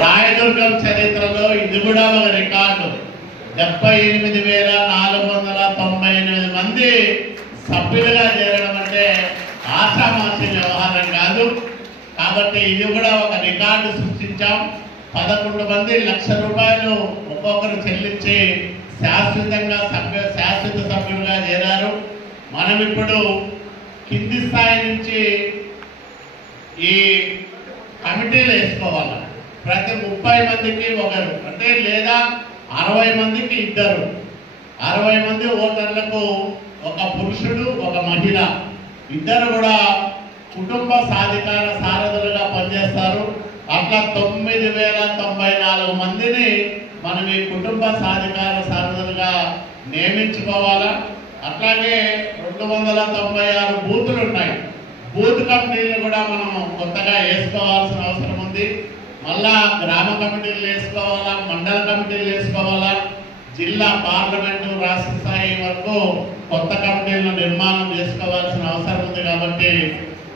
రాయదుర్గం చరిత్రలో ఇది కూడా ఒక రికార్డు. 78,498 మంది సభ్యులుగా చేరడం అంటే ఆషామాషి వ్యవహారం కాదు. కాబట్టి ఇది కూడా ఒక రికార్డు సృష్టించాం. 11 మంది ₹1,00,000 ఒక్కొక్కరు చెల్లించి శాశ్వత సభ్యులుగా చేరారు. మనం ఇప్పుడు కింది స్థాయి నుంచి ఈ కమిటీలు వేసుకోవాలి. ప్రతి 30 మందికి ఒకరు అంటే లేదా 60 మందికి ఇద్దరు, 60 మంది ఓటర్లకు ఒక పురుషుడు ఒక మహిళ, ఇద్దరు కూడా కుటుంబ సాధికార సారథులుగా పనిచేస్తారు. అట్లా 9,094 మందిని మనం ఈ కుటుంబ సాధికార సారథులుగా నియమించుకోవాలా. అట్లాగే 296 బూతులు ఉన్నాయి. బూత్ కమిటీలు కూడా మనం కొత్తగా వేసుకోవాల్సిన అవసరం ఉంది. మళ్ళా గ్రామ కమిటీలు వేసుకోవాలా, మండల కమిటీలు వేసుకోవాలా, జిల్లా పార్లమెంటు రాష్ట్ర స్థాయి వరకు కొత్త కమిటీలను నిర్మాణం చేసుకోవాల్సిన అవసరం ఉంది. కాబట్టి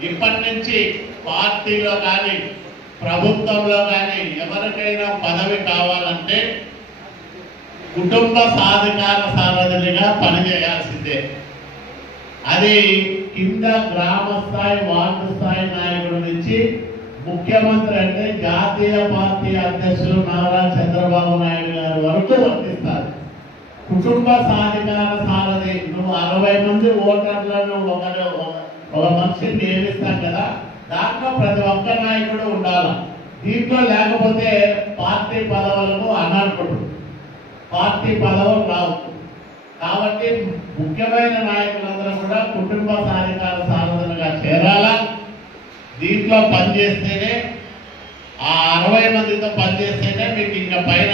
ఇప్పటి నుంచి పార్టీలో కానీ ప్రభుత్వంలో కానీ ఎవరికైనా పదవి కావాలంటే కుటుంబ సాధికార సారథులుగా పనిచేయాల్సిందే. అది కింద గ్రామ స్థాయి వార్డు స్థాయి నాయకుడి నుంచి ముఖ్యమంత్రి అంటే జాతీయ పార్టీ అధ్యక్షులు నారా చంద్రబాబు నాయుడు గారి వరకు వర్తిస్తారు. కుటుంబ సాధికార సారథి నువ్వు 60 మంది ఓటర్లను ఒక మనిషిని నియమిస్తాం కదా, దాంట్లో ప్రతి ఒక్క నాయకుడు ఉండాలి. దీంట్లో లేకపోతే పార్టీ పదవులకు అనర్హుడు, పార్టీ పదవులు రావు. కాబట్టి ముఖ్యమైన నాయకులందరూ కూడా కుటుంబ సాధికార సారథులుగా చేరాలా. దీంట్లో పనిచేస్తేనే ఆ 60 మందితో పనిచేస్తేనే మీకు ఇంకా పైన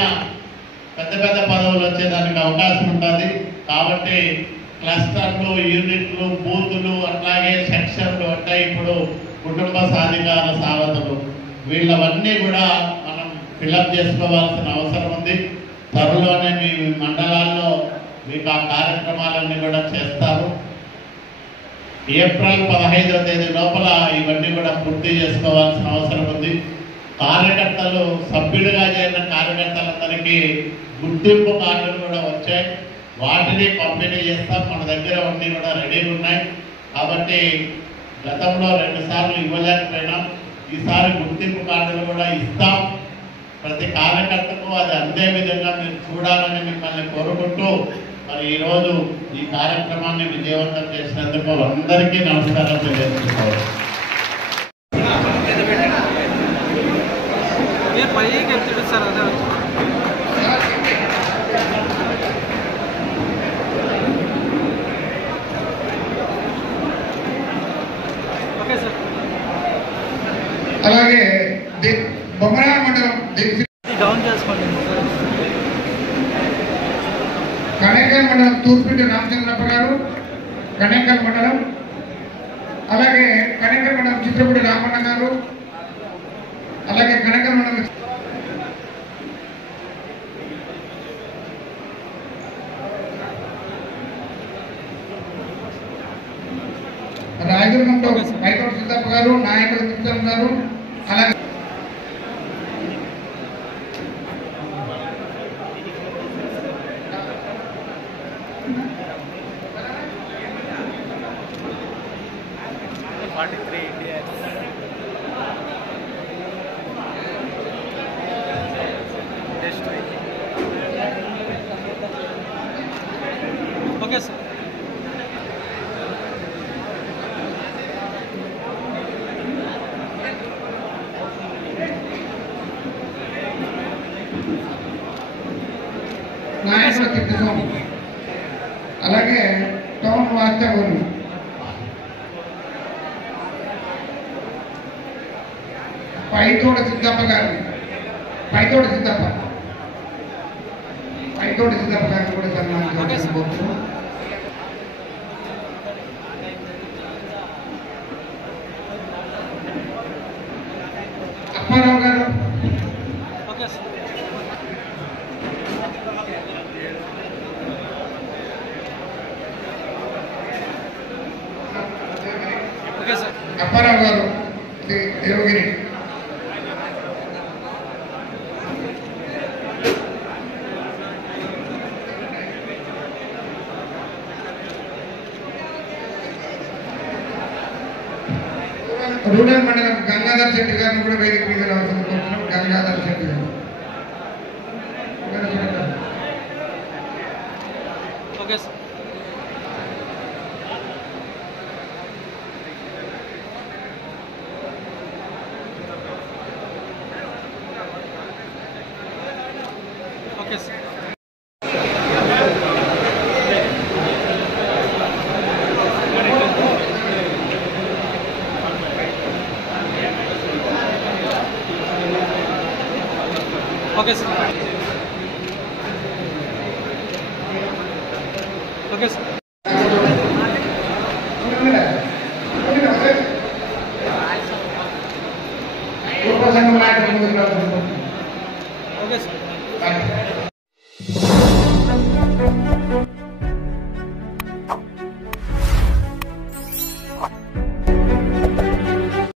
పెద్ద పెద్ద పదవులు వచ్చేదానికి అవకాశం ఉంటుంది. కాబట్టి క్లస్టర్లు, యూనిట్లు, బూతులు, అట్లాగే సెక్షన్లు అంటే ఇప్పుడు కుటుంబ సాధికార సారథులు వీళ్ళవన్నీ కూడా మనం ఫిలప్ చేసుకోవాల్సిన అవసరం ఉంది. త్వరలోనే మీ మండలాల్లో మీకు ఆ కార్యక్రమాలన్నీ కూడా చేస్తారు. ఏప్రిల్ 15వ తేదీ లోపల ఇవన్నీ కూడా పూర్తి చేసుకోవాల్సిన అవసరం ఉంది. కార్యకర్తలు సభ్యులుగా చేరిన కార్యకర్తలందరికీ గుర్తింపు కార్డులు కూడా వచ్చాయి. వాటిని పంపిణీ చేస్తాం. మన దగ్గర అన్నీ కూడా రెడీగా ఉన్నాయి. కాబట్టి గతంలో 2 సార్లు ఇవ్వలేకపోయినాం. ఈసారి గుర్తింపు కార్డులు కూడా ఇస్తాం. ప్రతి కార్యకర్తకు అది అందే విధంగా మీరు చూడాలని మిమ్మల్ని కోరుకుంటూ మరి ఈరోజు ఈ కార్యక్రమాన్ని విజయవంతం చేసినందుకు అందరికీ నమస్కారం తెలియజేసుకోవాలి. అలాగే బొమ్మరా మండలం కణేకల్ మండలం తూర్పుటి రామచంద్రప్ప గారు, కణేకల్ మండలం. అలాగే కణేకల్ మండలం చిత్రపూడి రామన్న గారు, అలాగే కణేకల్ మండలం రాయదుర్గంలో మైకోటి సిద్ధప్ప గారు, నాయకులు తిరుపతి గారు, అలాగే ఓకే సార్. నాయకుల తిరుగుతాం. అలాగే టౌన్ వాస్తవులు పైతోడ సిద్ధప్ప గారు, పైతోడ సిద్ధప్ప గారిని కూడా సన్మానించబోతున్నాం. అప్పారావు గారు, అప్పారావు గారు దేవగిరి, రూరల్ మండలం గంగాధర్ శెట్టి గారిని కూడా వేదిక మీద రావాల్సింది కోరుతున్నాం. గంగాధర్ శెట్టి గారు. Okay sir. Okay sir. Okay sir. Okay sir. సంఘం నాయకులు ముందుకు రావాల్సింది. Okay sir.